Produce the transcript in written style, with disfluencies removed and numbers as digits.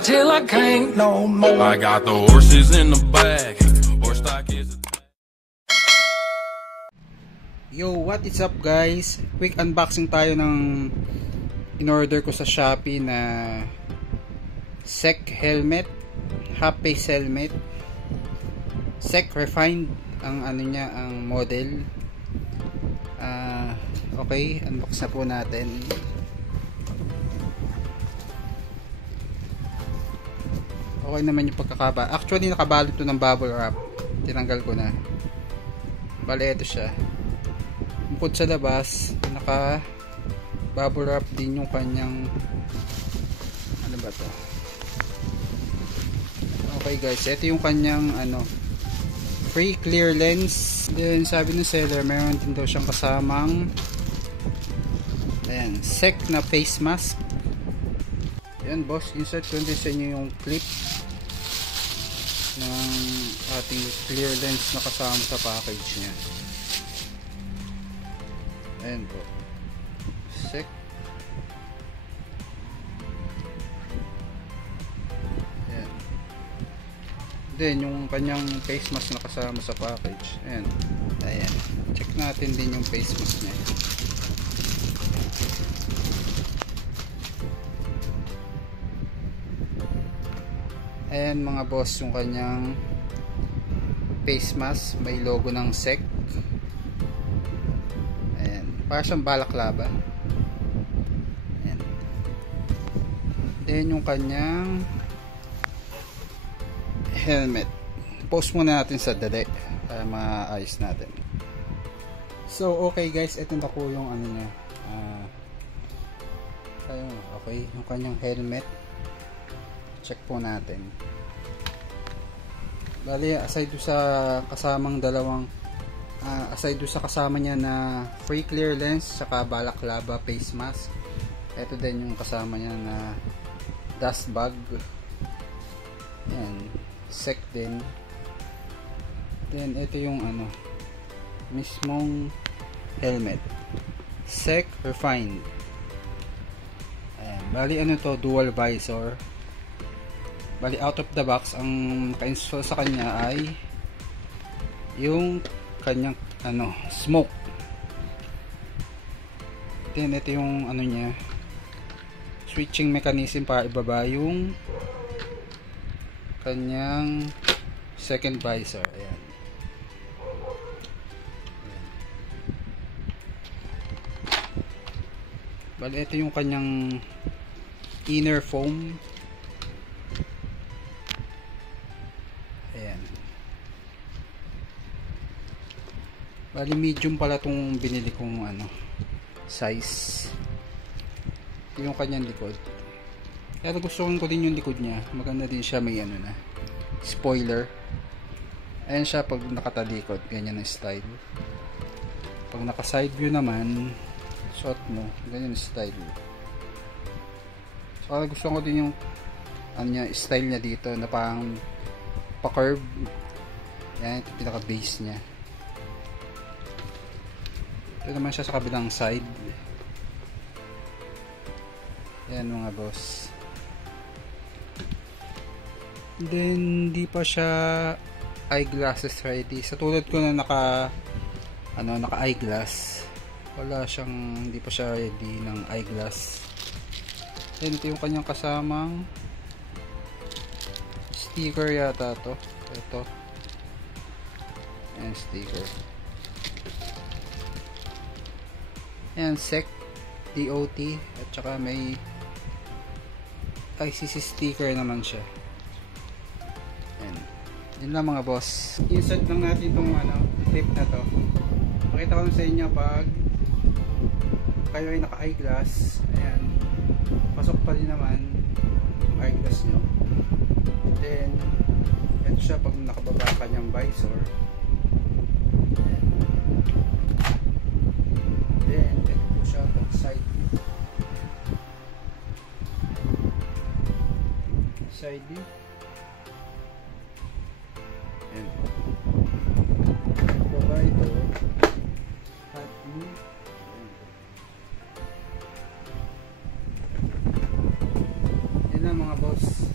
till I can't no more. I got the horses in the back. Horse stock is. Yo, what is up guys? Quick unboxing tayo ng in-order ko sa Shopee na SEC helmet, half face helmet. SEC Refined ang ano niya, ang model. Okay, unbox na po natin. Okay naman yung pagkakaba. Actually nakabalot to ng bubble wrap. Tinanggal ko na. Bale, ito siya. Bukod sa labas, naka bubble wrap din yung kanyang ano ba to? Okay guys, ito yung kanyang ano, free clear lens. Then sabi ng seller, meron din daw siyang kasamang ayan, SEC na face mask. Ayan boss, insert ko din sa inyo yung clip ng ating clear lens na kasama sa package niya. Ayan po, SEC. Ayan. Then yung kanyang face mask na kasama sa package. Ayan. Ayan. Check natin din yung face mask niya. Ayan mga boss, yung kanyang face mask. May logo ng SEC. Ayan. Para siyang balaklava. Ayan. Then yung kanyang helmet. Post muna natin sa dali para maayos natin. So okay guys, ito na po yung ano niya. Okay, yung kanyang helmet. Check po natin. Bali, aside do sa kasamang dalawang aside do sa kasama niya na free clear lens saka balaklava face mask, ito din yung kasama niya na dust bag. Yan, SEC din. Then ito yung ano, mismong helmet, SEC Refined. Ayan, bali ano to, dual visor. Bali out of the box, ang naka-install sa kanya ay yung kanyang ano, smoke. Then ito yung ano niya, switching mechanism para ibaba yung kanyang second visor. Ayan. Bali ito yung kanyang inner foam. Ayan. Bali medium pala tong binili kong ano, size. Yung kanyang likod. Kaya gusto ko din yung likod niya. Maganda din siya, may ano na, spoiler. Ayan siya pag nakatalikod, ganyan ang style. Pag naka side view naman, shot mo, ganyan ang style. So gusto ko din yung ano niya, style niya dito na parang pa-curve. Yan, ito pinaka base niya. Ito naman siya sa kabilang side. Yan mga boss. Then di pa siya eyeglasses ready. Sa tulad ko na naka eyeglass, wala siyang, hindi pa siya ready ng eyeglass. Then ito yung kanyang kasamang sticker yata to. Ito. Ayan, sticker. Ayan, SEC DOT at saka may ICC sticker naman siya. Ayan. Yun lang mga boss. Insert lang natin itong ano, clip na to. Pakita ko sa inyo pag kayo ay naka eyeglass. Ayan. Pasok pa din naman yung eyeglass nyo. Then ito siya pag nakababa kanyang visor. Ayan. Then ito po siya pag side view. Side view. Ayan po. Baba ito. Hat view. Yan lang mga boss.